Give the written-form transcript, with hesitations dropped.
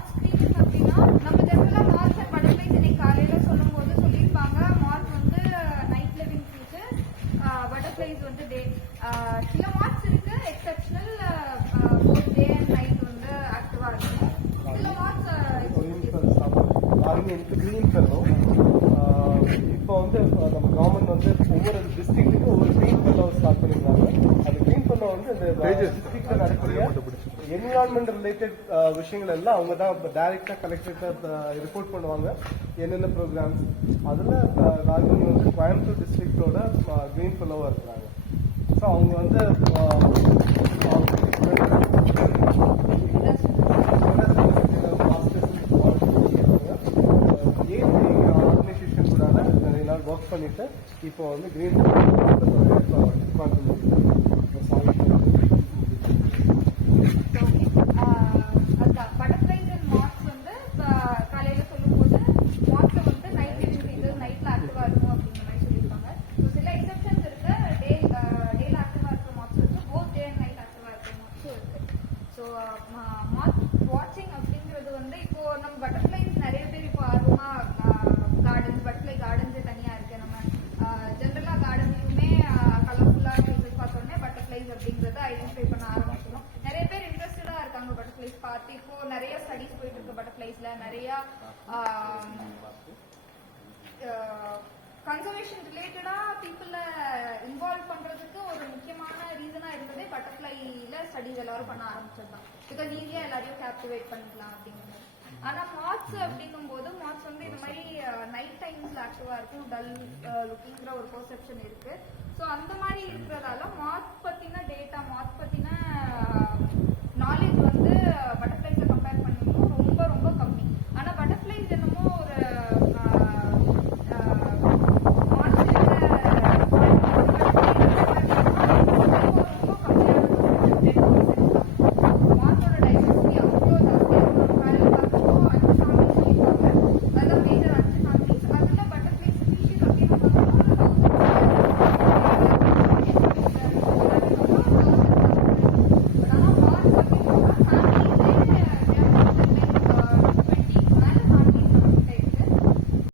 மாத் screening அப்படின்னா நம்ம ஜெனரலா மாத்ஸ் அண்ட் பட்டர்ஃப்ளைஸ் இன்னைக்கு காலையில சொல்லும் போது சொல்லியிருப்பாங்க. மாத் வந்து நைட் லிவிங் க்ரீச்சர்ஸ், பட்டர்ஃப்ளைஸ் வந்து டே. சில மாத்ஸ் இருக்கு exceptional, both day and night வந்து ஆக்டிவா இருக்கும். சில மாத்ஸ் கிரீன் ஃபெல்லோ இப்போ வந்து நம்ம கவர்மெண்ட் வந்து ஒவ்வொரு டிஸ்ட்ரிக்ட்டுக்கு ஒவ்வொரு கிரீன் ஃபெல்லோ ஸ்டார்ட் பண்ணிருக்காங்க. அந்த கிரீன் ஃபெல்லோ வந்து இந்த டிஸ்ட்ரிக்ட்ல நடக்கக்கூடிய என்விரான்மெண்ட் ரிலேட்டட் விஷயங்கள் எல்லாம் அவங்க தான் டைரக்டா கலெக்டர்கிட்ட ரிப்போர்ட் பண்ணுவாங்க, என்னென்ன ப்ரோக்ராம்ஸ். அதுல ராஜ்மணி வந்து கோயம்புத்தூர் டிஸ்ட்ரிக்டோட கிரீன் ஃபெல்லோவா இருக்கிறாங்க. ஸோ அவங்க வந்து ஒர்க் பண்ணிட்டு இப்போ வந்து கிரீன் பட்டர்ஃப்ளைஸ் அண்ட் மாத்ஸ் வந்து காலையில சொல்லும் போது மாத்ல வந்து நைட் லிவிங் நைட்ல ஆக்டிவா இருக்கும் அப்படிங்கிற மாதிரி சொல்லியிருப்பாங்க. சில எக்ஸெப்ஷன்ஸ் இருக்கு. டேல ஆக்டிவா இருக்கிற மாத்ஸ் இருக்கு, போத் டே அண்ட் நைட் ஆக்டிவா இருக்கிற மாத்ஸும் இருக்கு. ஸோ மாத் வாட்சிங் அப்படிங்கிறது வந்து இப்போ நம்ம பட்டர்ஃப்ளைஸ் நிறைய பேர் இப்போ ஆர்வமா கார்டன்ஸ், பட்டர்ஃப்ளை கார்டன்ஸே தனியா இருக்கு. நம்ம ஜென்ரலா கார்டன்லயுமே கலர்ஃபுல்லா போய் பார்த்தோன்னே பட்டர்ஃப்ளைஸ் அப்படிங்கறத ஐடென்டிஃபை பண்ண ஆரம்பிச்சிடும். நிறைய பேர் இன்ட்ரெஸ்டடா இருக்காங்க பட்டர்ஃப்ளைஸ் பார்த்து. இப்போ நிறைய ஸ்டடிஸ் போயிட்டு இருக்கு பட்டர்ஃப்ளைஸ்ல. நிறைய கன்சர்வேஷன் ரிலேட்டடா பீப்புள இன்வால்வ் பண்றதுக்கு ஒரு முக்கியமான ரீசனா இருந்ததே பட்டர்ஃப்ளைல ஸ்டடிஸ் எல்லாரும் பண்ண ஆரம்பிச்சிருந்தாங்க. பிகாஸ் ஈஸியா எல்லாரையும் கேப்டிவேட் பண்ணிக்கலாம் அப்படிங்கிறது. ஆனா மாத்ஸ் அப்படிங்கும் போது மாத்ஸ் வந்து இந்த மாதிரி நைட் டைம்ஸ்ல ஆக்டிவா இருக்கும், டல் லுக்கிங்கிற ஒரு பெர்செப்ஷன் இருக்கு. ஸோ அந்த மாதிரி இருக்கிறதால மாத் பத்தின டேட்டா, மாத் பத்தின நாலேஜ்